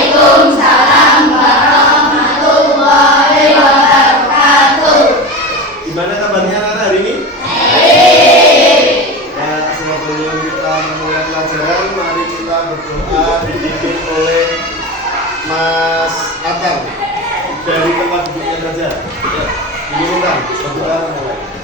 Waalaikumsalam warahmatullahi wabarakatuh. Gimana kabarnya anak hari ini? Baik. Ya, sebelum kita memulai pelajaran, mari kita berdoa dipimpin oleh Mas Atal dari tempat duduknya saja. Ya, diminta berdoa mulai.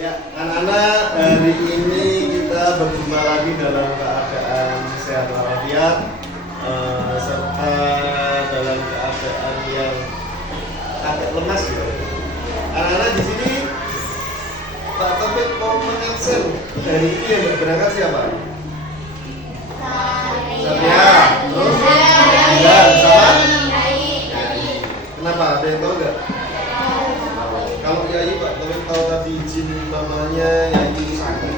Ya, anak-anak, hari ini kita berjumpa lagi dalam keadaan sehat walafiat, serta dalam keadaan yang agak lemas ya. Anak-anak di sini Pak Taufik mau mengabsen hari ini yang berangkat siapa? Satria, terus Bila, sama? Kenapa? Ada yang tahu nggak? Kalau Yayi Pak Taufik tahu tadi izin mamanya Yayi sakit.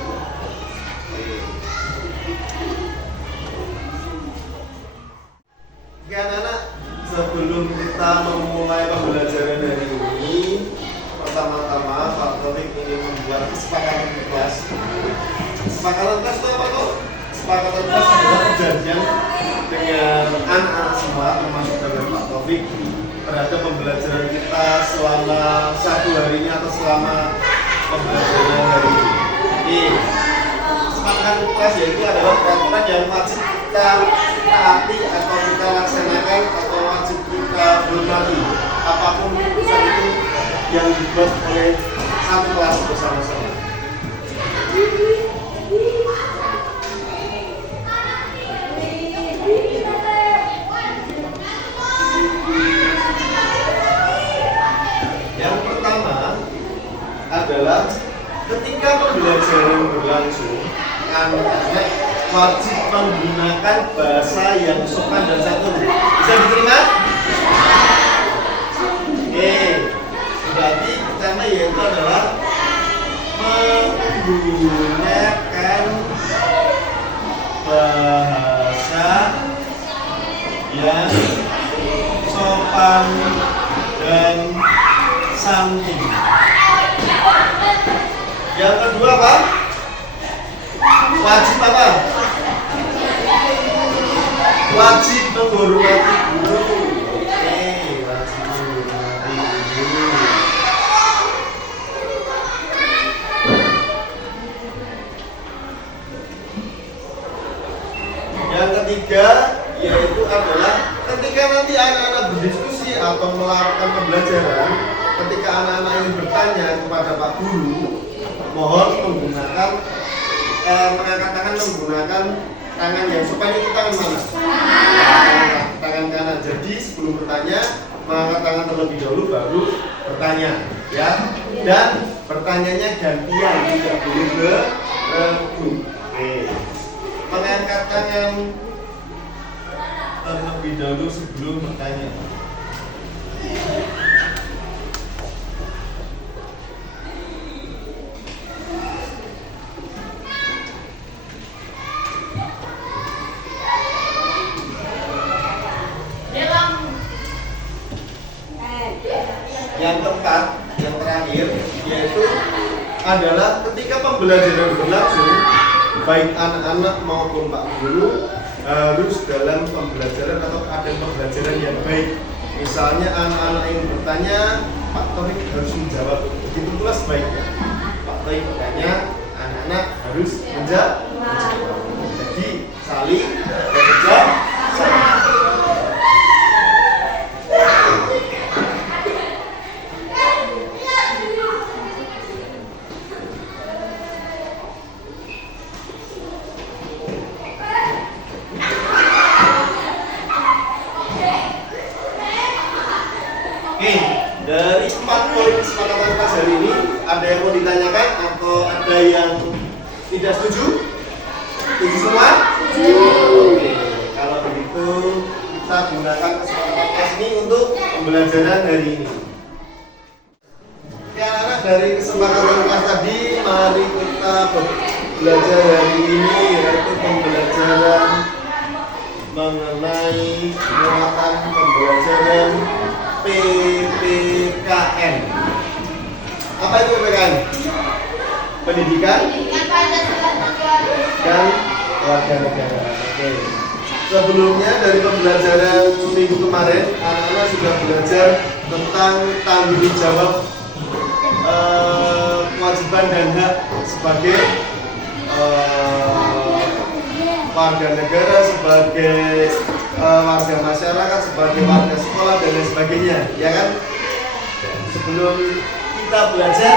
Oke anak-anak, sebelum kita memulai pembelajaran hari ini, pertama-tama Pak Taufik ingin membuat kesepakatan kelas. Kesepakatan kelas itu apa tuh? Kesepakatan kelas adalah perjanjian dengan anak-anak semua, termasuk dengan Pak Taufik, terhadap pembelajaran kita selama satu hari ini atau selama pembelajaran hari ini. Oke, kesepakatan kelas yaitu adalah peraturan yang wajib kita taati atau kita laksanakan atau wajib kita hormati apapun keputusan itu yang dibuat oleh satu kelas bersama-sama. Yang pertama adalah ketika pembelajaran berlangsung, anak-anak wajib menggunakan bahasa yang sopan dan santun. Bisa diterima? Oke, berarti pertama yaitu adalah menggunakan bahasa yang sopan dan santun. Yang kedua apa? Wajib apa? Wajib menghormati guru. Oke, wajib menghormati guru. Yang ketiga yaitu adalah ketika nanti anak-anak berdiskusi atau melakukan pembelajaran, ketika anak-anak ini bertanya kepada Pak Guru, mohon menggunakan mengangkat tangan menggunakan tangan yang sopan. Itu tangan mana? Tangan kanan. Jadi sebelum bertanya mengangkat tangan terlebih dahulu baru bertanya, ya. Dan bertanyanya gantian, tidak boleh berebut. Mengangkat tangan terlebih dahulu sebelum bertanya. Yang keempat, yang terakhir, yaitu adalah ketika pembelajaran berlangsung, baik anak-anak maupun Pak Guru harus dalam pembelajaran atau ada pembelajaran yang baik. Misalnya anak-anak yang bertanya, Pak Taufik harus menjawab. Begitu pula sebaiknya. Pak Taufik bertanya, anak-anak harus menjawab. Jadi saling bekerja sama. Oke, dari 4 poin kesepakatan kelas hari ini, ada yang mau ditanyakan atau ada yang tidak setuju? Setuju semua? Oke, kalau begitu kita gunakan kesepakatan kelas ini untuk pembelajaran hari ini. dari kesepakatan kelas tadi, mari kita belajar hari ini yaitu pembelajaran mengenai muatan pembelajaran PPKN. Apa itu PPKN? Pendidikan dan warga negara. Oke. Sebelumnya dari pembelajaran minggu kemarin, anak-anak sudah belajar tentang tanggung jawab, kewajiban dan hak sebagai warga negara, sebagai warga masyarakat, sebagai warga sekolah dan lain sebagainya, ya kan? Sebelum kita belajar,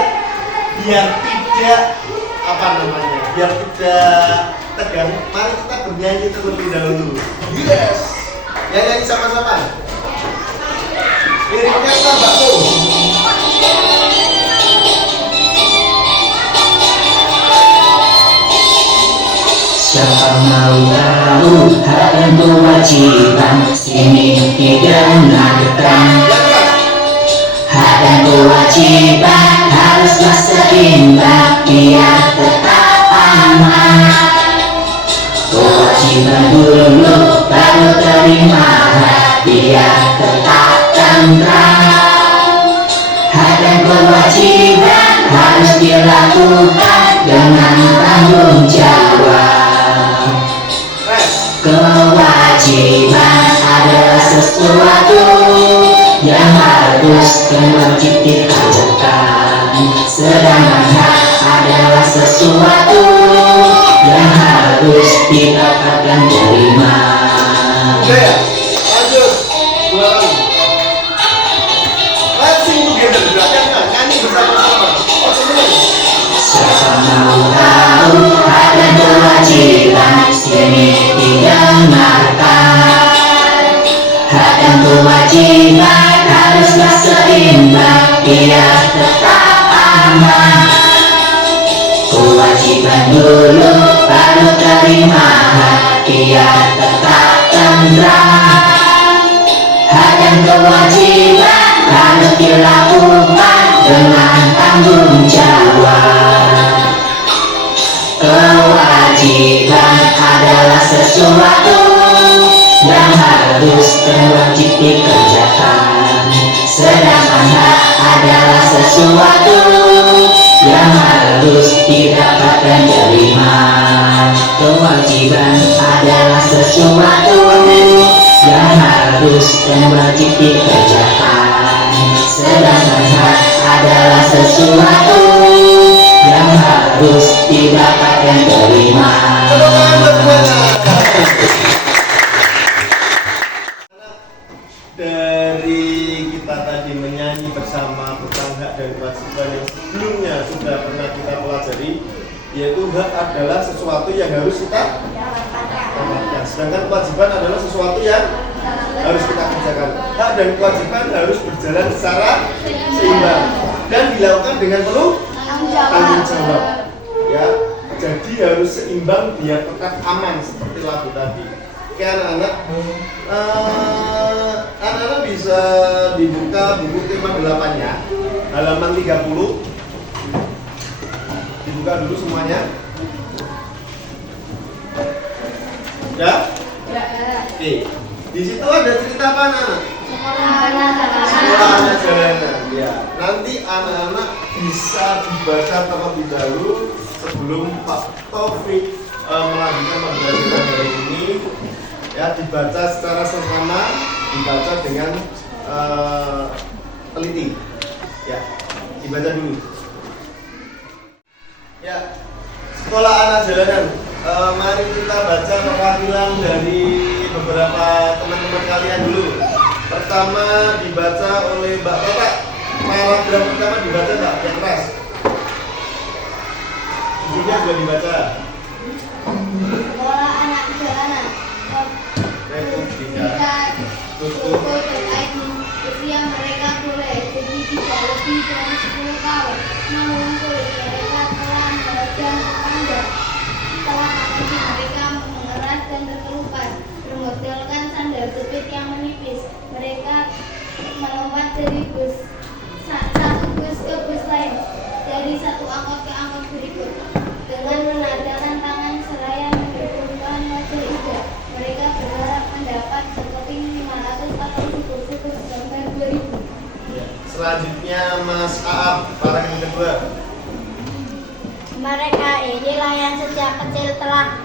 biar tidak biar tidak tegang, mari kita bernyanyi terlebih dahulu. Yes, ya nyanyi sama-sama. Liriknya tambah tuh. Siapa mau tahu hak dan kewajiban sini didengarkan. Hak dan kewajiban haruslah seimbang biar tetap aman. Kewajiban dulu baru terima hak biar tetap tenang. Hak dan kewajiban harus dilakukan dengan tanggung jawab. Kewajiban adalah sesuatu yang harus dan wajib dikerjakan, sedangkan hak adalah sesuatu yang harus didapatkan terima. Lanjut, ulang. Let's sing together, belakang nyanyi bersama-sama. Oh, seneng. Siapa mau tahu hak dan kewajiban sini didengarkan. Hak dan kewajiban haruslah seimbang biar tetap aman. Kewajiban dulu baru terima hak biar tetap tenang. Hak dan kewajiban harus dilakukan dengan tanggung jawab. Kewajiban adalah sesuatu yang harus dan wajib dikerjakan, sedangkan hak adalah sesuatu yang harus didapatkan terima. Kewajiban adalah sesuatu yang harus dan wajib dikerjakan, sedangkan hak adalah sesuatu yang harus didapatkan terima. Dari kita tadi menyanyi bersama tentang hak dan kewajiban yang sebelumnya sudah pernah kita pelajari, yaitu hak adalah sesuatu yang harus kita dapatkan, sedangkan kewajiban adalah sesuatu yang harus kita kerjakan. Hak dan kewajiban harus berjalan secara seimbang dan dilakukan dengan penuh tanggung jawab. Ya, jadi harus seimbang biar tetap aman seperti lagu tadi. Oke anak-anak, anak-anak bisa dibuka buku tema 8-nya, halaman 30. Dibuka dulu semuanya. Ya? Oke. Di situ ada cerita apa anak-anak? Sekolah anak jalanan. Ya. Nanti anak-anak bisa dibaca terlebih dahulu sebelum Pak Taufik melanjutkan pembelajaran hari ini. Ya, dibaca secara seksama, dibaca dengan teliti. Ya, dibaca dulu. Ya, sekolah anak jalanan. Mari kita baca perwakilan dari beberapa teman-teman kalian dulu. Pertama dibaca oleh Mbak Tata. Paragraf pertama dibaca Mbak, yang keras. Judulnya sudah dibaca. Sekolah anak jalanan. Republika usia mereka boleh jadi tidak lebih dari 10 tahun. Namun mereka telah memegang standar. Setelah kaki mereka mengeras dan terkelupas, bermodalkan sandal jepit yang menipis. Mereka melompat dari bus satu bus ke bus lain. Selanjutnya Mas Aap, paragraf yang kedua. Mereka inilah yang sejak kecil telah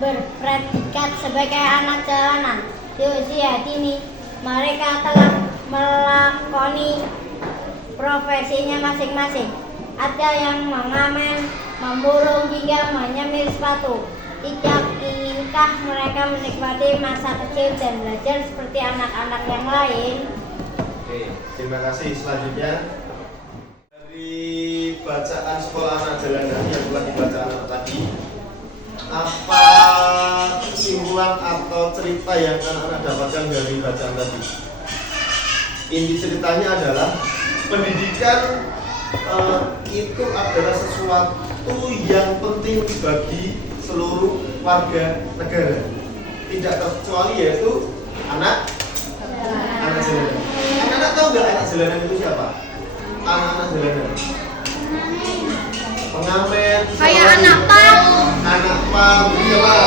berpredikat sebagai anak jalanan. Di usia dini, mereka telah melakoni profesinya masing-masing. Ada yang mengamen, memburung, hingga menyemir sepatu. Tidak inginkah mereka menikmati masa kecil dan belajar seperti anak-anak yang lain? Oke, terima kasih. Selanjutnya dari bacaan sekolah anak jalanan yang telah dibaca anak tadi, apa kesimpulan atau cerita yang anak-anak dapatkan dari bacaan tadi? Inti ceritanya adalah pendidikan itu adalah sesuatu yang penting bagi seluruh warga negara, tidak terkecuali yaitu anak jalanan. Anak-anak tahu nggak anak jalanan itu siapa? Anak-anak jalanan pengamen, Kayak anak pang. siapa?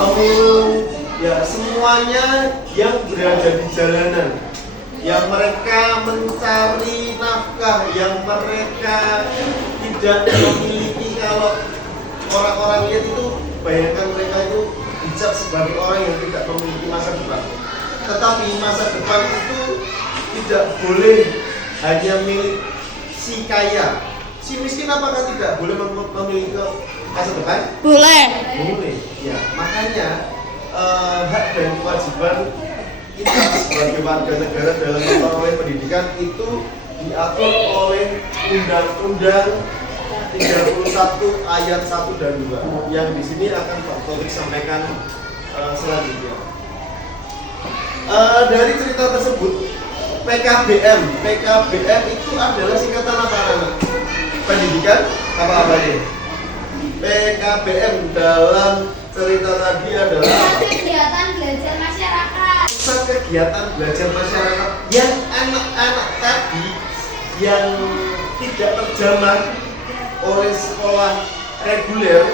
Pemulung, ya semuanya yang berada di jalanan, yang mereka mencari nafkah, yang mereka tidak memiliki. Kalau orang-orang lihat itu, bayangkan mereka itu dicap sebagai orang yang tidak memiliki masa depan. Tetapi masa depan itu tidak boleh hanya milik si kaya. Si miskin apakah tidak boleh memiliki masa depan? Boleh. Boleh. Ya, makanya hak dan kewajiban kita sebagai warga negara dalam memperoleh pendidikan itu diatur oleh Undang-Undang 31 ayat 1 dan 2 yang di sini akan Pak Taufik sampaikan selanjutnya. Dari cerita tersebut, PKBM itu adalah singkatan apa anak? Pendidikan apa ini? PKBM dalam cerita tadi adalah Kegiatan belajar masyarakat. pusat kegiatan belajar masyarakat yang anak-anak tadi yang tidak terjamah oleh sekolah reguler.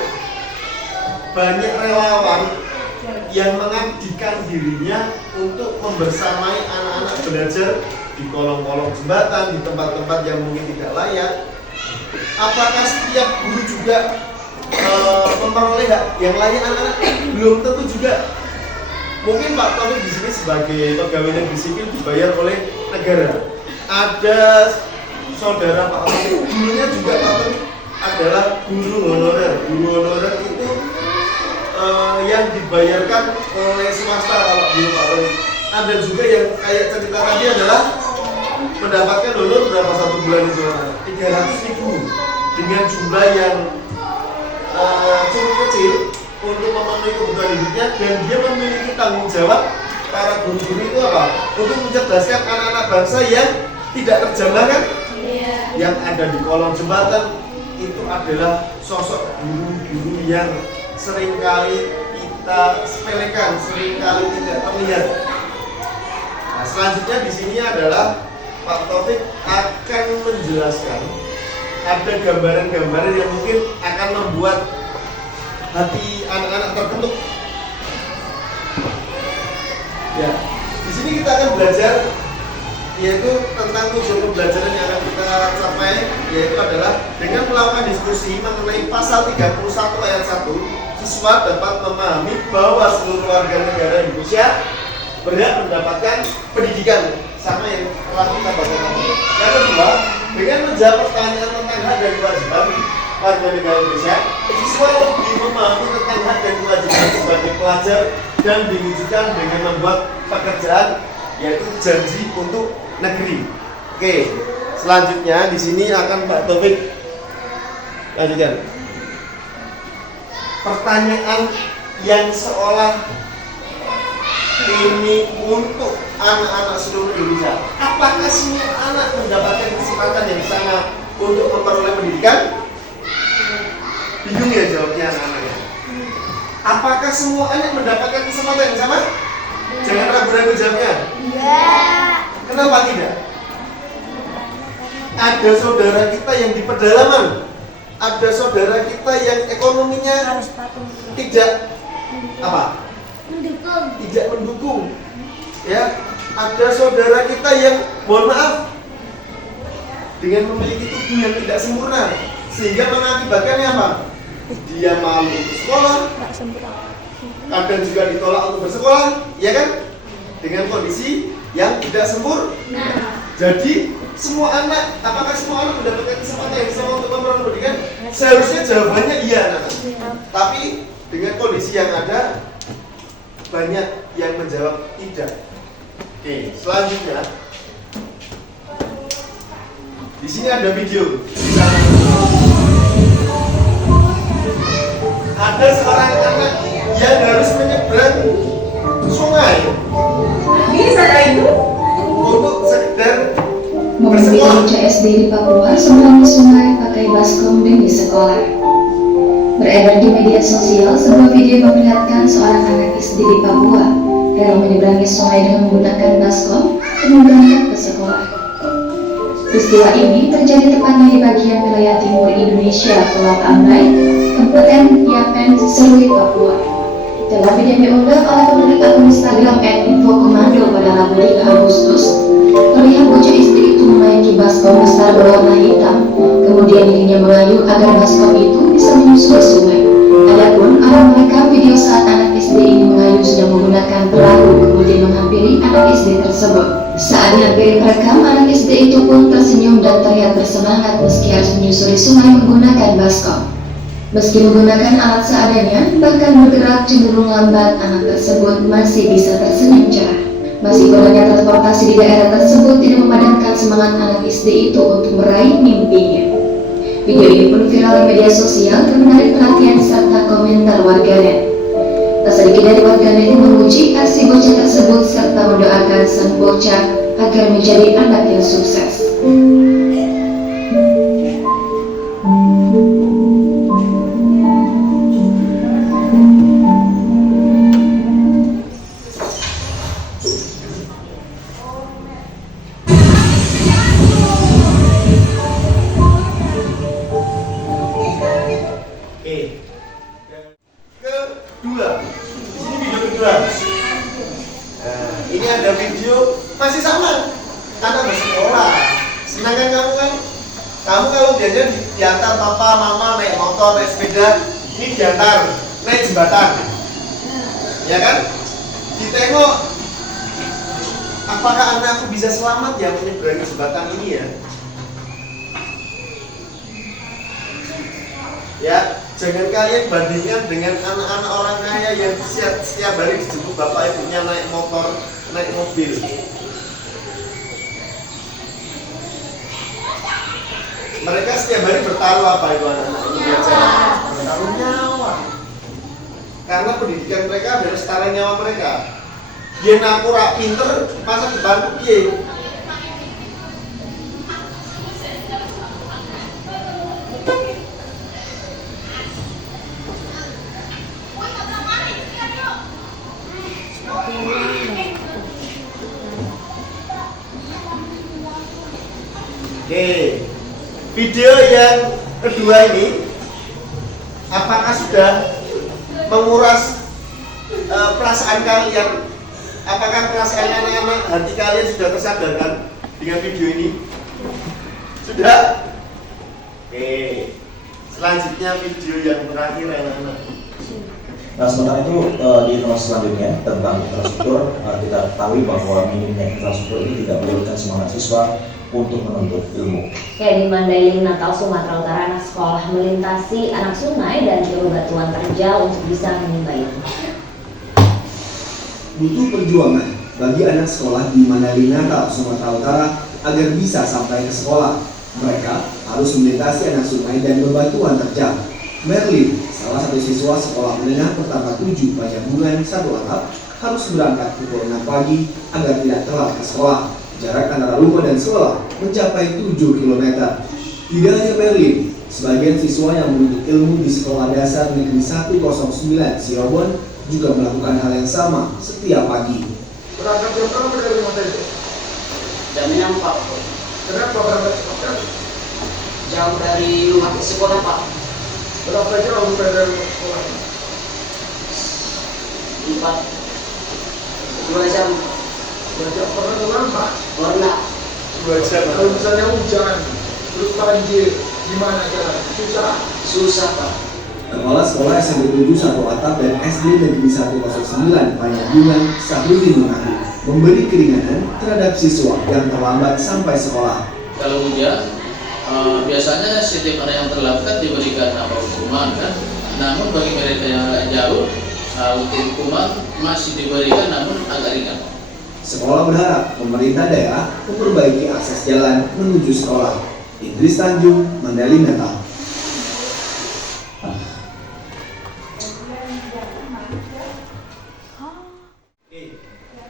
Banyak relawan yang mengabdikan dirinya untuk membersamai anak-anak belajar di kolong-kolong jembatan, di tempat-tempat yang mungkin tidak layak. Apakah setiap guru juga memperoleh hak yang layak anak-anak? Belum tentu juga. Mungkin Pak Taufik di sini sebagai pegawai negeri sipil dibayar oleh negara. Ada saudara Pak Taufik, dulunya juga Pak Taufik adalah guru honorer. Guru honorer itu yang dibayarkan oleh swasta kalau dulu Pak Taufik. Ada juga yang kayak cerita tadi adalah mendapatkan honor berapa satu bulan itu 300.000 dengan jumlah yang cukup kecil untuk memenuhi kebutuhan hidupnya, dan dia memiliki tanggung jawab para guru-guru itu apa? Untuk mencerdaskan anak-anak bangsa yang tidak terjamah kan? Yang ada di kolong jembatan itu adalah sosok guru-guru yang seringkali kita sepelekan, seringkali tidak terlihat. Nah, selanjutnya di sini adalah Pak Taufik akan menjelaskan ada gambaran-gambaran yang mungkin akan membuat hati anak-anak terketuk. Ya, di sini kita akan belajar yaitu tentang tujuan pembelajaran yang akan kita capai, yaitu adalah dengan melakukan diskusi mengenai pasal 31 ayat 1, siswa dapat memahami bahwa seluruh warga negara Indonesia berhak mendapatkan pendidikan sama yang telah kita baca tadi. Yang kedua, dengan menjawab pertanyaan tentang hak dan kewajiban warga negara Indonesia, siswa lebih memahami tentang hak dan kewajiban sebagai pelajar dan diwujudkan dengan membuat pekerjaan yaitu janji untuk negeri. Oke, selanjutnya di sini akan Pak Taufik lanjutkan. Pertanyaan yang seolah ini untuk anak-anak seluruh Indonesia. Apakah semua anak mendapatkan kesempatan yang sama untuk memperoleh pendidikan? Bingung ya jawabnya anak-anaknya. Apakah semua anak mendapatkan kesempatan yang sama? Jangan ragu-ragu jawabnya. Iya. Kenapa tidak? Ada saudara kita yang di pedalaman, ada saudara kita yang ekonominya tidak apa? Mendukung. Tidak mendukung. Ya, ada saudara kita yang mohon maaf dengan memiliki tubuh yang tidak sempurna, sehingga mengakibatkannya apa? Dia malu ke sekolah, kadang juga ditolak untuk bersekolah, ya kan? Dengan kondisi yang tidak sempurna. Jadi semua anak, apakah semua anak mendapatkan kesempatan yang sama untuk memperoleh pendidikan? Seharusnya jawabannya iya, anak. Tapi dengan kondisi yang ada, banyak yang menjawab tidak. Oke, selanjutnya di sini ada video. Ada seorang anak yang harus menyeberang sungai untuk sekedar Mengambil bersekolah. CSD di Papua seberangi sungai pakai baskom demi sekolah. Beredar di media sosial sebuah video memperlihatkan seorang anak SD di Papua rela menyeberangi sungai dengan menggunakan baskom demi berangkat ke sekolah. Peristiwa ini terjadi tepatnya di bagian wilayah timur Indonesia, Pulau Ambay, Kabupaten Yapen, Serui, Papua. Dalam video yang diunggah oleh pemilik akun Instagram @infokomando pada Rabu 3 Agustus, terlihat bocah SD itu menaiki baskom besar berwarna hitam. Kemudian dirinya mengayuh agar baskom itu bisa menyusuri sungai. Adapun awal merekam video saat anak SD ini mengayuh sedang menggunakan perahu, kemudian menghampiri anak SD tersebut. Saat dihampiri merekam, anak SD itu pun tersenyum dan terlihat bersemangat meski harus menyusuri sungai menggunakan baskom. Meski menggunakan alat seadanya, bahkan bergerak cenderung lambat, anak tersebut masih bisa tersenyum cerah. Masih kurangnya transportasi di daerah tersebut tidak memadamkan semangat anak SD itu untuk meraih mimpinya. Video ini pun viral di media sosial dan menarik perhatian serta komentar warganet. Tak sedikit dari warganet yang memuji aksi bocah tersebut serta mendoakan sang bocah agar menjadi anak yang sukses. Kedua, di sini video kedua. Nah, ini ada video masih sama, anak bersekolah. Senang kan kamu kan? Kamu kalau biasanya diantar papa, mama naik motor, naik sepeda, ini diantar naik jembatan, ya kan? Ditengok, apakah anakku bisa selamat ya menyeberangi jembatan ini ya? Ya, jangan kalian bandingkan dengan anak-anak orang kaya yang setiap hari dijemput bapak ibunya naik motor, naik mobil. Mereka setiap hari bertaruh apa itu anak-anak ini belajar? Bertaruh nyawa. Karena pendidikan mereka adalah setara nyawa mereka. Dia aku rak pinter, masa depanku piye? Oke, video yang kedua ini apakah sudah menguras perasaan kalian? Apakah perasaan anak-anak hati kalian sudah tersadarkan dengan video ini? Sudah? Oke, selanjutnya video yang terakhir anak-anak. Nah, sementara itu di informasi selanjutnya tentang infrastruktur, kita ketahui bahwa minimnya infrastruktur ini tidak menyurutkan semangat siswa untuk menuntut ilmu. Ya, di Mandailing, Natal, Sumatera Utara, anak sekolah melintasi anak sungai dan jalur batuan terjal untuk bisa menimba ilmu. Butuh perjuangan bagi anak sekolah di Mandailing, Natal, Sumatera Utara agar bisa sampai ke sekolah. Mereka harus melintasi anak sungai dan bebatuan terjal. Merlin, salah satu siswa sekolah menengah pertama 7 Pajabungan 1 Atap, harus berangkat pukul 6 pagi agar tidak telat ke sekolah. Jarak antara rumah dan sekolah mencapai 7 km. Tidak hanya Merlin, sebagian siswa yang menuntut ilmu di Sekolah Dasar Negeri 109 Cirebon juga melakukan hal yang sama setiap pagi. Berangkat jam berapa dari rumah itu? Jam 6 Pak. Kenapa berangkat cepat? Jauh dari rumah ke sekolah Pak. Berapa jauh dari sekolah? 2 jam. Belajar pernah pulang Pak? Pernah. 2 jam. Kalau misalnya hujan, Belum banjir. Gimana jalan? Susah? Susah Pak. Kepala Sekolah SMP 7 Satu Atap dan SD Negeri 109 Panyabungan Sahrudin mengaku memberi keringanan terhadap siswa yang terlambat sampai sekolah. Kalau hujan, biasanya setiap anak yang terlambat diberikan hukuman kan. Namun bagi mereka yang agak jauh, untuk hukuman masih diberikan namun agak ringan. Sekolah berharap pemerintah daerah memperbaiki akses jalan menuju sekolah. Idris Tanjung, Mandalika Natal.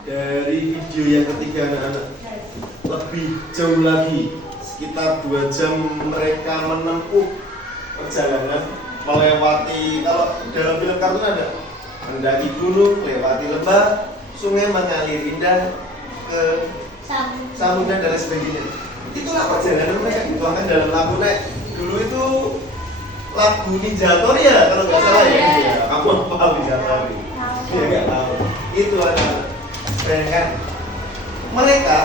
Dari video yang ketiga anak-anak, lebih jauh lagi, sekitar 2 jam mereka menempuh perjalanan melewati, kalau dalam film kartun ada mendaki gunung, lewati lembah, sungai mengalir indah ke samudra dan lain sebagainya. Itulah perjalanan mereka dituangkan dalam lagu Nek. Dulu itu lagu Ninja Tori ya kalau nggak salah ya. Kamu apa Ninja Tori? Dia nggak tahu. Itu anak-anak. Bayangkan, mereka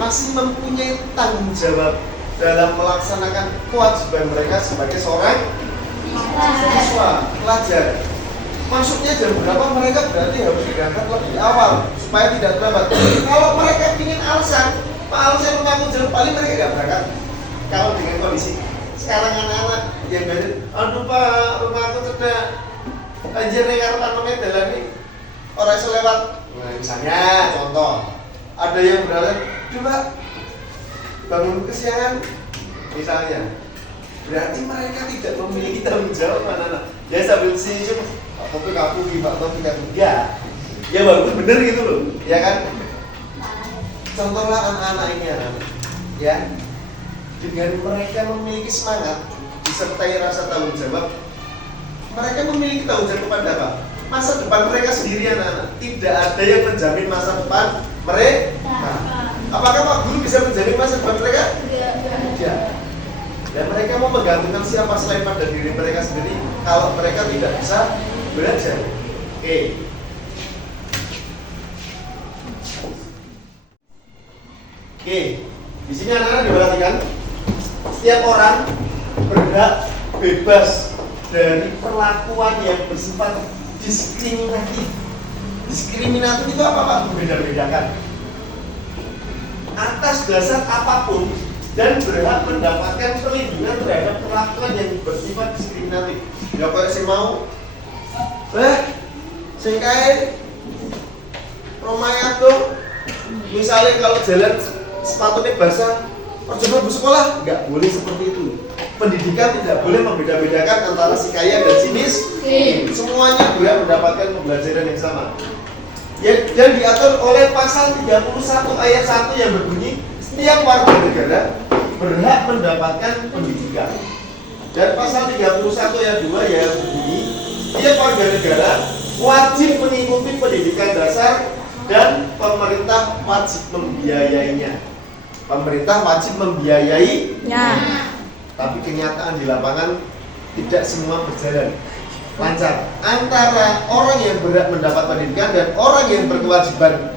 masih mempunyai tanggung jawab dalam melaksanakan kewajiban mereka sebagai seorang siswa, pelajar. Masuknya jam berapa mereka berarti harus berangkat lebih awal supaya tidak terlambat. Kalau mereka ingin alasan mengaku jam paling mereka nggak berangkat. Kalau dengan kondisi sekarang anak-anak yang dari, aduh Pak, rumahku cedak, anjir nih karena namanya jalan nih orang selewat. Nah, misalnya contoh ada yang beralasan coba bangun kesiangan misalnya, berarti mereka tidak memiliki tanggung jawab anak-anak. Ya sambil cuma tapi kaku Pak Taufik enggak, ya baru bener gitu loh, ya kan? Contohlah anak-anak ini anak-anak, ya dengan mereka memiliki semangat disertai rasa tanggung jawab, mereka memiliki tanggung jawab kepada apa? Masa depan mereka sendiri anak-anak. Tidak ada yang menjamin masa depan mereka. Apakah Pak Guru bisa menjamin masa depan mereka? Tidak. Dan mereka mau menggantungkan siapa selain pada diri mereka sendiri kalau mereka tidak bisa belajar. Oke. Di sini anak-anak diperhatikan. Setiap orang berhak bebas dari perlakuan yang bersifat diskriminatif. Diskriminatif itu apa Pak? Membeda-bedakan atas dasar apapun dan berhak mendapatkan perlindungan terhadap perlakuan yang bersifat diskriminatif. Ya kayak saya mau, saya kayak Romayato, misalnya kalau jalan sepatunya basah, percuma bersekolah, nggak boleh seperti itu. Pendidikan tidak boleh membeda-bedakan antara si kaya dan si miskin. Semuanya berhak mendapatkan pembelajaran yang sama. Ya, dan diatur oleh pasal 31 ayat 1 yang berbunyi setiap warga negara berhak mendapatkan pendidikan. Dan pasal 31 ayat 2 yang berbunyi setiap warga negara wajib mengikuti pendidikan dasar dan pemerintah wajib membiayainya. Pemerintah wajib membiayainya. Tapi kenyataan di lapangan tidak semua berjalan lancar. Antara orang yang berhak mendapat pendidikan dan orang yang berkewajiban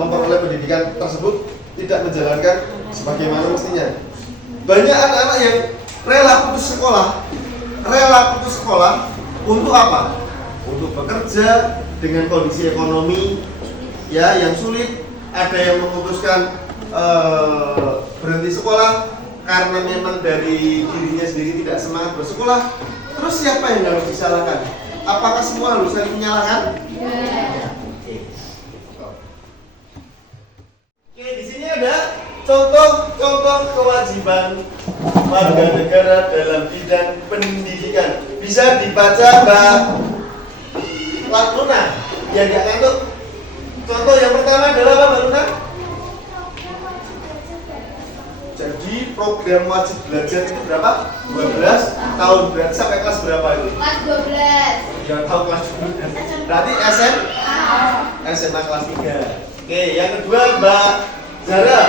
memperoleh pendidikan tersebut tidak menjalankan sebagaimana mestinya. Banyak anak-anak yang rela putus sekolah untuk apa? Untuk bekerja dengan kondisi ekonomi ya yang sulit. Ada yang memutuskan berhenti sekolah karena memang dari dirinya sendiri tidak semangat bersekolah. Terus siapa yang harus disalahkan? Apakah semua harus saling menyalahkan? Oke, di sini ada contoh-contoh kewajiban warga negara dalam bidang pendidikan. Bisa dibaca Mbak Luna. Ya nggak ngantuk. Contoh yang pertama adalah apa Mbak Luna? Jadi program wajib belajar itu berapa? 12 tahun. Berarti sampai kelas berapa itu? Kelas 12. Ya tahu kelas 12. Berarti SMA kelas 3. Oke, yang kedua Mbak Zara.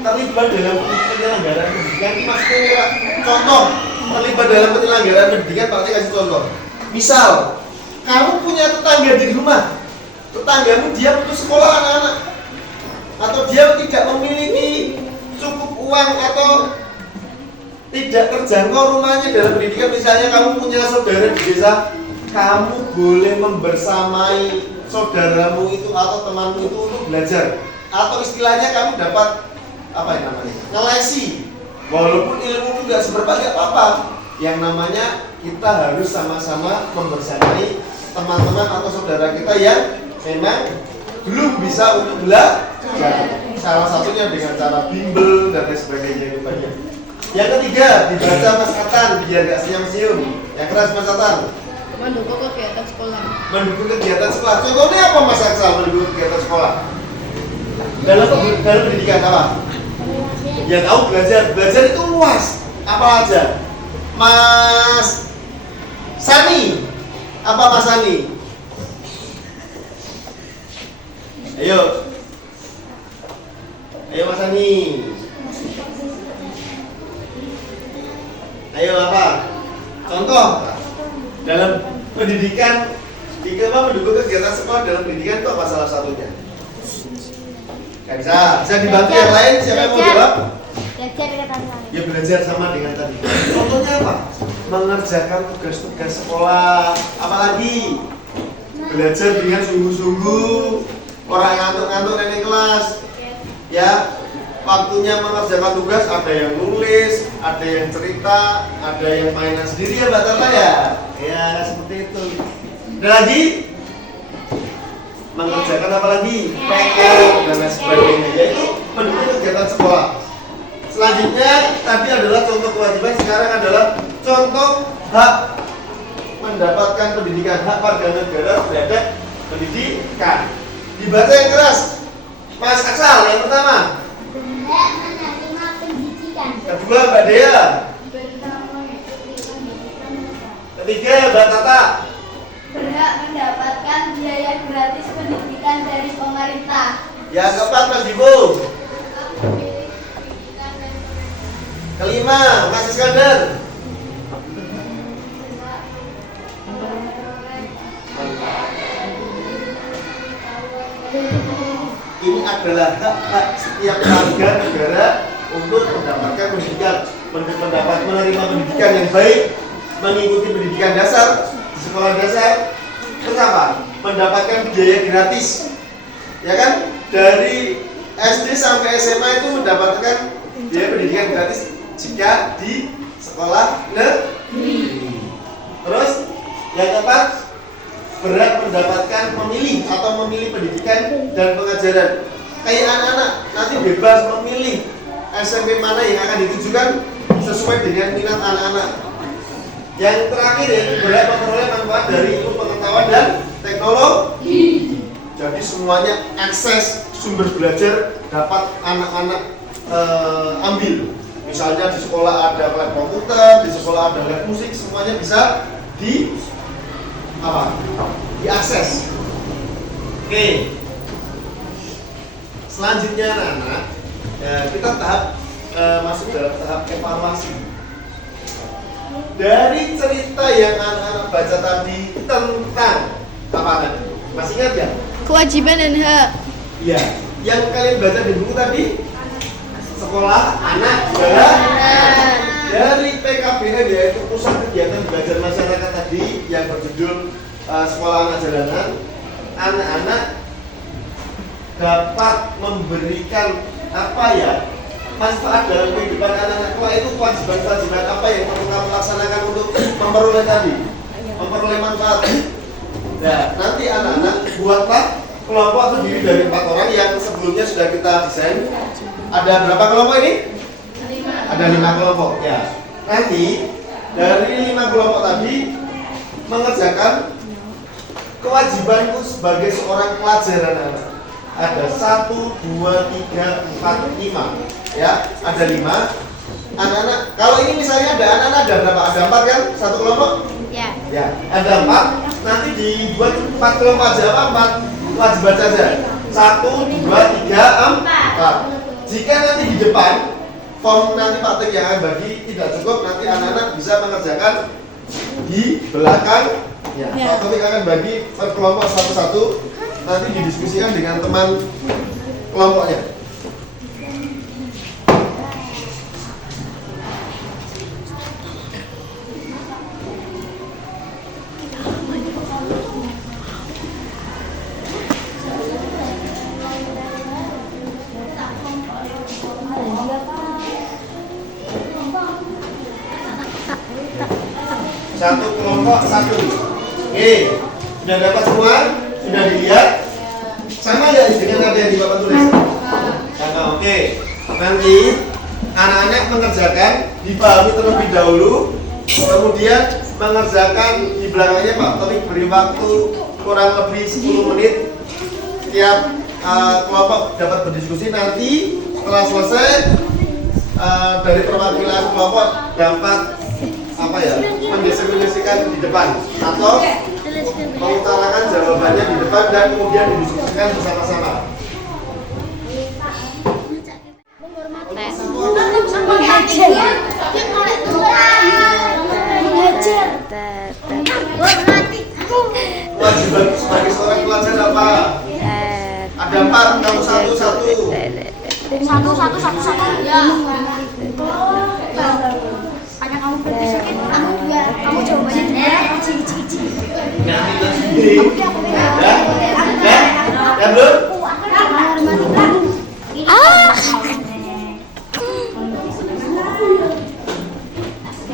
Terlibat dalam penyelenggaraan pendidikan ini maksudnya Pak. Contoh, terlibat dalam penyelenggaraan pendidikan Pak kasih contoh. Misal, kamu punya tetangga di rumah. Tetanggamu dia putus sekolah anak-anak. atau dia tidak memiliki cukup uang atau tidak terjangkau rumahnya dalam pendidikan, misalnya kamu punya saudara di desa, kamu boleh membersamai saudaramu itu atau temanmu itu untuk belajar, atau istilahnya kamu dapat apa yang namanya ngelesi, walaupun ilmu nggak seberapa nggak apa-apa. Yang namanya kita harus sama-sama membersamai teman-teman atau saudara kita yang memang belum bisa untuk belajar. Salah satunya dengan cara bimbel dan lain sebagainya itu banyak. Yang ketiga, dibaca Mas Atan biar gak senyum-senyum. Yang keras Mas Atan. Mendukung kegiatan sekolah. Mendukung kegiatan sekolah. Contohnya apa Mas Aksal mendukung kegiatan sekolah? Dalam pendidikan apa? Ya tahu belajar itu luas. Apa aja? Mas Sani. Apa Mas Sani? Ayo. Ayo Mas Sani. Ayo apa? Contoh dalam pendidikan, Dikema mendukung kegiatan sekolah dalam pendidikan itu apa salah satunya? Gak bisa dibantu yang lain, siapa yang mau jawab? Belajar Ya belajar sama dengan tadi. Contohnya apa? Mengerjakan tugas-tugas sekolah, apalagi belajar dengan sungguh-sungguh, orang ngantuk-ngantuk nenek kelas, ya. Waktunya mengerjakan tugas, ada yang nulis, ada yang cerita, ada yang mainan sendiri ya Mbak Tata ya? Ya seperti itu. Ada lagi? Mengerjakan apa lagi? PR dan lain sebagainya, yaitu mendukung kegiatan sekolah. Selanjutnya tadi adalah contoh kewajiban, sekarang adalah contoh hak mendapatkan pendidikan, hak warga negara terhadap pendidikan. Dibaca yang keras, Mas Aksal yang pertama. berhak menerima pendidikan. Kedua Mbak Dea. Ketiga Mbak Tata. Berhak mendapatkan biaya gratis pendidikan dari pemerintah. Yang keempat Mas Dibo. Kelima Mas Iskandar. Ini adalah hak setiap warga negara untuk mendapatkan pendidikan, menerima pendidikan yang baik, mengikuti pendidikan dasar di sekolah dasar, terus apa? Mendapatkan biaya gratis, ya kan? Dari SD sampai SMA itu mendapatkan biaya pendidikan gratis jika di sekolah negeri. Terus yang keempat, berhak mendapatkan memilih atau memilih pendidikan dan pengajaran. Kayak anak-anak nanti bebas memilih SMP mana yang akan ditujukan sesuai dengan minat anak-anak. Yang terakhir yaitu berhak memperoleh manfaat dari ilmu pengetahuan dan teknologi. Jadi semuanya akses sumber belajar dapat anak-anak ambil. Misalnya di sekolah ada lab komputer, di sekolah ada lab musik, semuanya bisa diakses. Oke. Selanjutnya anak-anak, kita masuk dalam tahap evaluasi. Dari cerita yang anak-anak baca tadi tentang apa tadi? Masih ingat ya? Kewajiban dan hak. Iya. Yang kalian baca di buku tadi, sekolah anak jalanan. Dari PKBM yaitu pusat kegiatan belajar masyarakat tadi yang berjudul sekolah anak jalanan, anak-anak dapat memberikan manfaat dalam kehidupan anak-anak kelak. Itu kewajiban-kewajiban apa yang perlu kamu laksanakan untuk memperoleh manfaat. Nah, nanti anak-anak buatlah kelompok terdiri dari 4 orang yang sebelumnya sudah kita desain. Ada berapa kelompok ini? 5. Ada 5 kelompok ya. Nanti dari 5 kelompok tadi mengerjakan kewajibanku sebagai seorang pelajar anak-anak. Ada 1, 2, 3, 4, 5 ya, ada 5 anak-anak. Kalau ini misalnya ada anak-anak ada berapa? Ada 4 kan? Satu kelompok? Ya, ada 4. Nanti dibuat 4 kelompok aja, 4 kewajiban saja. 1, 2, 3, 4. Jika nanti di depan form nanti Pak Tek yang akan bagi tidak cukup, nanti anak-anak bisa mengerjakan di belakang. Ya, Pak Tek akan bagi per kelompok satu-satu. Nanti didiskusikan dengan teman kelompoknya. Satu kelompok satu. Oke, sudah dapat semua? Sudah dilihat? Sama nggak dengan ada yang di Bapak tulis? Sama, oke. Nanti anak-anak mengerjakan, dipahami terlebih dahulu, kemudian mengerjakan di belakangnya Pak Topik beri waktu kurang lebih 10 menit. Setiap kelompok dapat berdiskusi. Nanti setelah selesai dari perwakilan kelompok dapat mendiskusikan di depan atau mengutarakan jawabannya di depan dan kemudian didiskusikan bersama-sama. Kewajiban sebagai seorang pelajar apa? Ada 4, kamu satu. Ya. Ada kamu berdiskusi, kamu juga. Kamu jawabannya cici. Ya belum?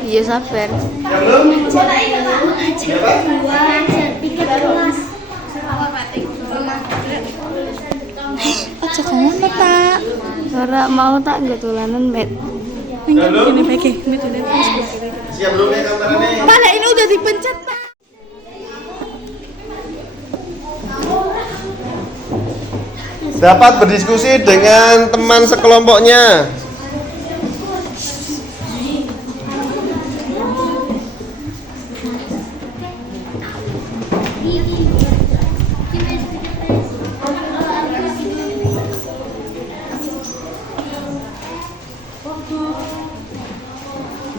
Iya sabar. Ya belum? Ya Pak? Aja kangen tak. Ora mau tak nggak tulanan bet. Ya belum? Facebook. Siap belum ya kameranya? Mana ini udah dipencet Pak. Dapat berdiskusi dengan teman sekelompoknya.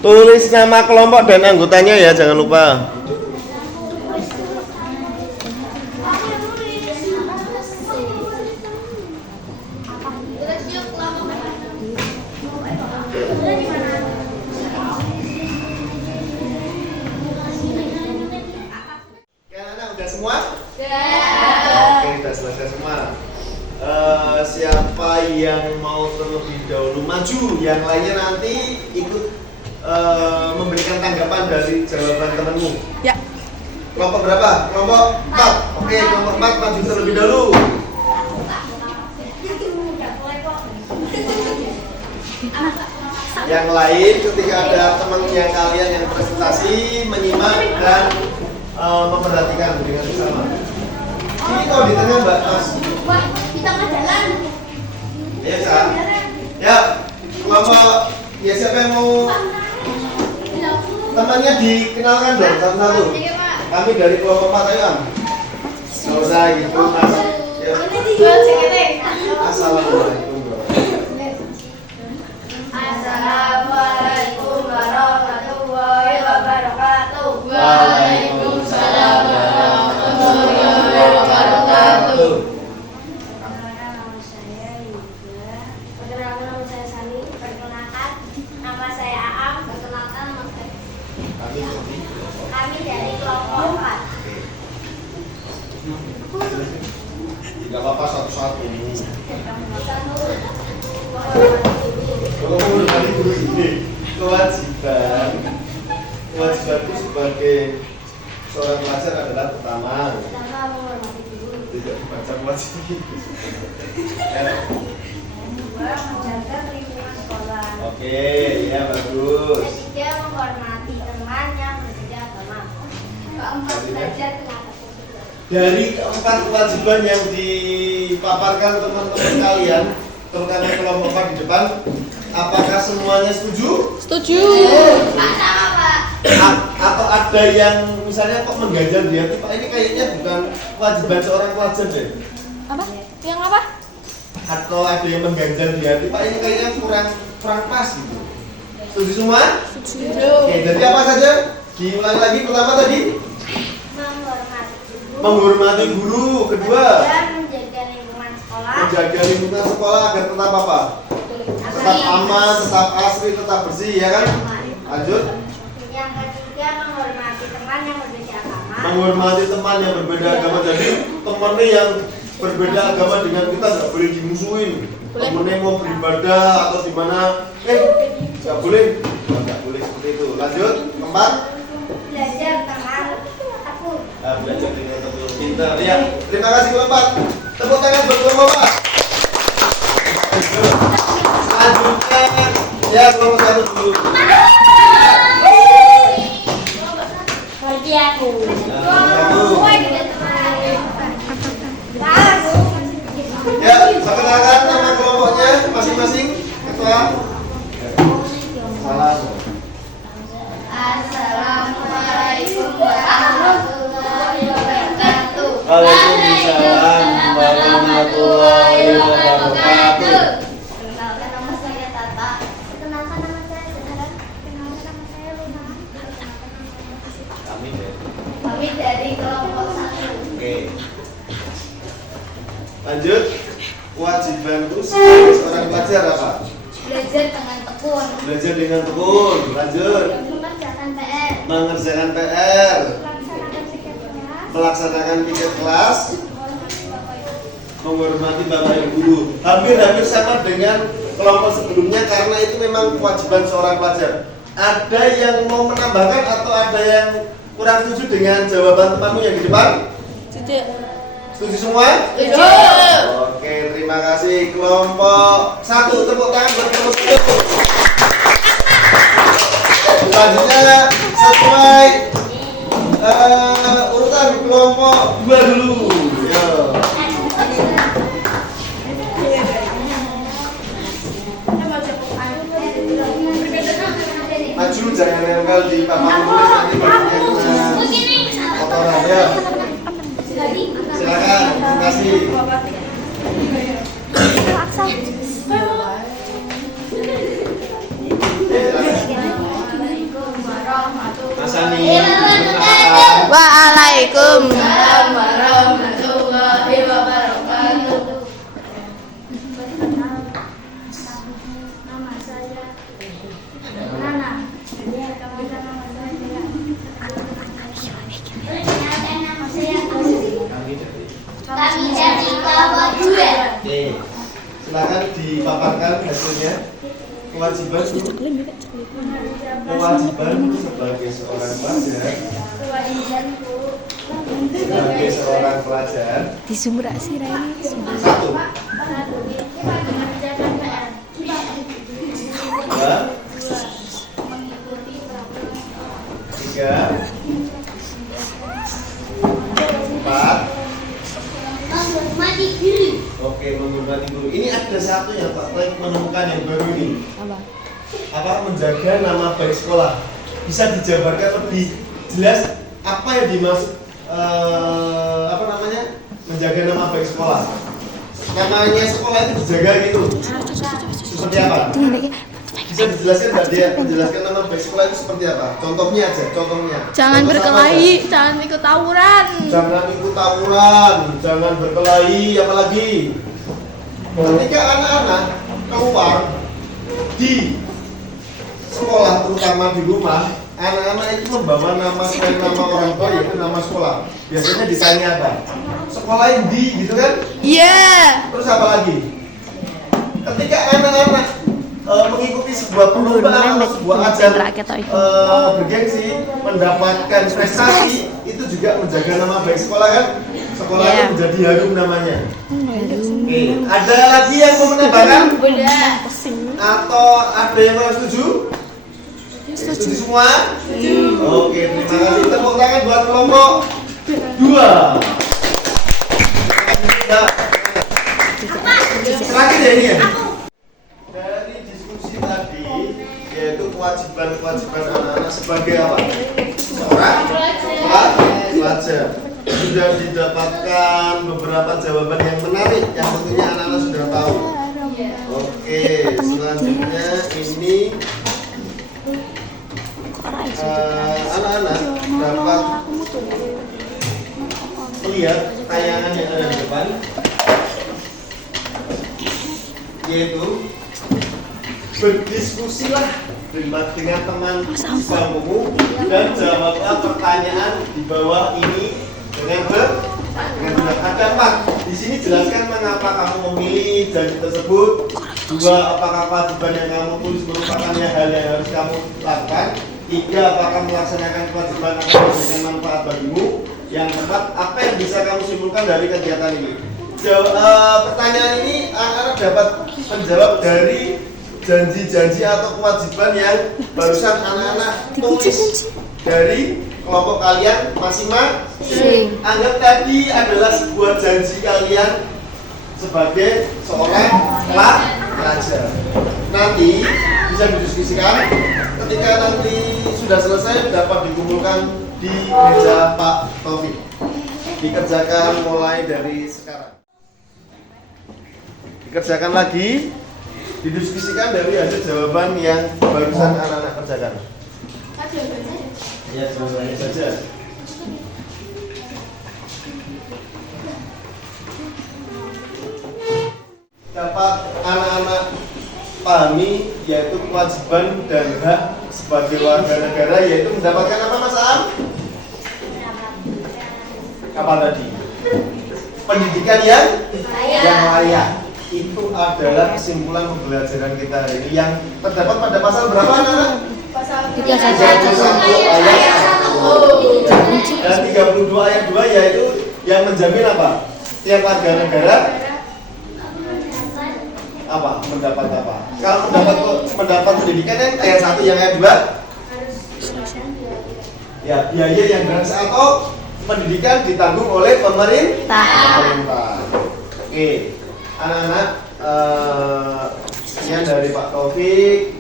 Tulis nama kelompok dan anggotanya ya, jangan lupa. Udah semua? Oke, udah selesai semua. Siapa yang mau terlebih dahulu maju, yang lainnya nanti ikut memberikan tanggapan dari jawaban temanmu. Ya. Kelompok berapa? Kelompok 4. Oke, kelompok 4 maju terlebih dahulu. Yang lain ketika ada teman yang kalian yang presentasi menyimak dan memperhatikan dengan bersama. Ini kau di tengah Mbak Mas. Di tengah jalan. Ya, Sa. Ya, kelompok ya siapa yang mau temannya dikenalkan dong satu-satu. Kami dari kelompok 4 ayo Am. Nggak usah gitu Mas. Ya. Assalamualaikum. Assalamualaikum warahmatullahi wabarakatuh. Waalaikumsalam warahmatullahi wabarakatuh. Nama saya Yuga. Perkenalkan nama saya Sani. Perkenalkan nama saya Aam. Perkenalkan nama saya. Kami dari kelompok 4. Tidak apa-apa satu-satu. Kewajibanku sebagai seorang pelajar adalah pertama menghormati guru. tidak membaca kewajiban. Kedua, menjaga lingkungan sekolah. Oke, ya bagus. Ketiga, menghormati teman yang berbeda agama. Keempat, belajar dengan Dari keempat kewajiban yang dipaparkan teman-teman kalian, terutama kelompok 4 di depan, apakah semuanya setuju? Setuju. Pak sama Pak. Atau ada yang misalnya kok mengganjal di hati, Pak ini kayaknya bukan kewajiban seorang pelajar deh. Apa? Yang apa? Atau ada yang mengganjal di hati, Pak ini kayaknya kurang pas gitu. Setuju semua? Setuju. Oke, jadi apa saja? Diulangi lagi pertama tadi? menghormati guru. Menghormati guru. Kedua? Dan menjaga lingkungan sekolah. menjaga lingkungan sekolah agar tetap apa? Tetap aman, tetap asri, tetap bersih, ya kan? Lanjut. Yang ketiga, menghormati teman yang berbeda agama. Menghormati teman yang berbeda agama. Jadi temannya yang berbeda agama dengan kita nggak boleh dimusuhin. Temennya mau beribadah atau di mana, nggak boleh. Nggak boleh seperti itu. Lanjut. Keempat. Belajar tentang tekun. Belajar dengan tekun. Pintar. Ya. Terima kasih keempat. Tepuk tangan buat kelompok. Selanjutnya, ya kelompok satu dulu. Bagi aku. Ya, perkenalkan nama kelompoknya masing-masing. Ketua. Salam. Assalamualaikum warahmatullahi wabarakatuh. Waalaikumsalam warahmatullahi wabarakatuh. Perkenalkan nama saya Tata. Perkenalkan nama saya Zahra. Perkenalkan nama saya Luna. Kami dari kelompok 1. Oke. Lanjut. Kewajibanku sebagai seorang pelajar apa? Belajar dengan tekun. Belajar dengan tekun. Lanjut. Mengerjakan PR. Mengerjakan PR. Melaksanakan piket kelas. Melaksanakan piket kelas. Menghormati bapak ibu guru. Hampir-hampir sama dengan kelompok sebelumnya karena itu memang kewajiban seorang pelajar. Ada yang mau menambahkan atau ada yang kurang setuju dengan jawaban temanmu yang di depan? Setuju semua? Setuju. Oke, terima kasih. Kelompok 1, tepuk tangan buat kelompok 1. Selanjutnya sesuai urutan kelompok 2 dulu. Yo. Maju, jangan nempel di papan tulis nanti bajunya kena kotoran ya. Silakan, terima kasih. Mas Ani. Waalaikumsalam warahmatullahi wabarakatuh. Nama saya Nana. Perkenalkan nama saya Perkenalkan nama saya Kami dari kelompok 2. Oke. Silakan dipaparkan hasilnya. Kewajiban sebagai seorang pelajar. Sebagai seorang pelajar. di sumber sih Rai. 1. mengerjakan PR. 2. 3. 4. Menghormati guru. Oke, menghormati guru. Ini ada satu yang Pak Toy menemukan yang baru ini. Apa? Menjaga nama baik sekolah. Bisa dijabarkan lebih jelas apa yang dimaksud menjaga nama baik sekolah. Namanya sekolah itu dijaga gitu. Seperti apa? Bisa dijelaskan nggak dia menjelaskan nama baik sekolah itu seperti apa? Contohnya aja, contohnya. Jangan Contoh berkelahi, jangan ikut tawuran. Jangan ikut tawuran, jangan berkelahi, apalagi ketika anak-anak keluar di sekolah, terutama di rumah, anak-anak itu membawa nama selain nama orang tua yaitu nama sekolah. Biasanya ditanya apa? Sekolah yang di, gitu kan? Iya. Terus apa lagi? Ketika anak-anak mengikuti sebuah perlombaan atau sebuah ajang bergengsi, mendapatkan prestasi, itu juga menjaga nama baik sekolah kan? Sekolahnya menjadi harum namanya. Oke. Ada lagi yang mau menambahkan? Atau ada yang mau setuju? Setuju semua? Oke, terima kasih. Tepuk tangan buat kelompok 2. Terakhir ya ini ya? Dari diskusi tadi, yaitu kewajiban anak-anak sebagai apa? Seorang pelajar. Sudah didapatkan beberapa jawaban yang menarik, yang tentunya anak-anak sudah tahu. Oke, selanjutnya ini anak-anak dapat melihat tayangan yang ada di depan. yaitu berdiskusilah dengan teman siswamu dan jawablah pertanyaan di bawah ini dengan benar. Ada 4. Di sini jelaskan mengapa kamu memilih janji tersebut. 2. Apakah kewajiban yang kamu tulis merupakan hal yang harus kamu lakukan. 3. Apakah melaksanakan kewajiban akan memberikan manfaat bagimu. Yang 4. Apa yang bisa kamu simpulkan dari kegiatan ini. Pertanyaan ini anak-anak dapat menjawab dari janji-janji atau kewajiban yang barusan anak-anak tulis dari kelompok kalian masing-masing. Anggap tadi adalah sebuah janji kalian sebagai seorang pelajar. Nanti bisa didiskusikan. Ketika nanti sudah selesai dapat dikumpulkan di meja Pak Taufik. Dikerjakan mulai dari sekarang. Dikerjakan lagi. Didiskusikan dari hasil jawaban yang barusan anak-anak kerjakan. Ya, jawabannya saja. Dapat anak-anak pahami yaitu kewajiban dan hak sebagai warga negara, yaitu mendapatkan apa Mas Am? Apa tadi? Pendidikan yang layak. Itu adalah kesimpulan pembelajaran kita hari ini yang terdapat pada pasal berapa anak-anak? Pasal 31 ayat 1 dan 32 ayat 2, yaitu yang menjamin apa? Setiap warga negara apa? Mendapat apa? Kalau mendapat pendidikan yang ayat 1 yang ayat 2 ya, biaya yang gratis atau pendidikan ditanggung oleh pemerintah. Oke. Anak-anak, sekian dari Pak Taufik.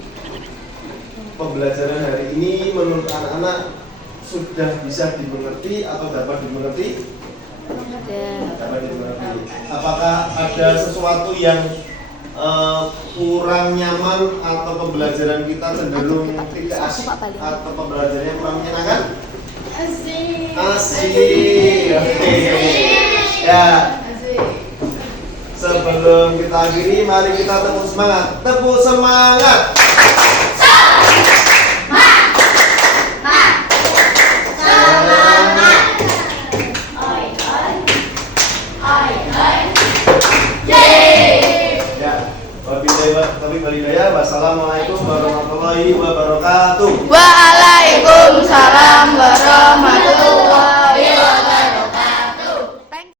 Pembelajaran hari ini menurut anak-anak sudah bisa dimengerti atau dapat dimengerti? Dapat dimengerti. Apakah ada sesuatu yang kurang nyaman atau pembelajaran kita cenderung tidak asik atau pembelajarannya kurang menyenangkan? Asik. Oke. Ya. Sebelum kita akhiri, mari kita tepuk semangat. Tepuk semangat. Semangat. Oi oi. Oi oi. Yeay. Ya. Wabillahi wassalamualaikum warahmatullahi wabarakatuh. Waalaikumsalam warahmatullahi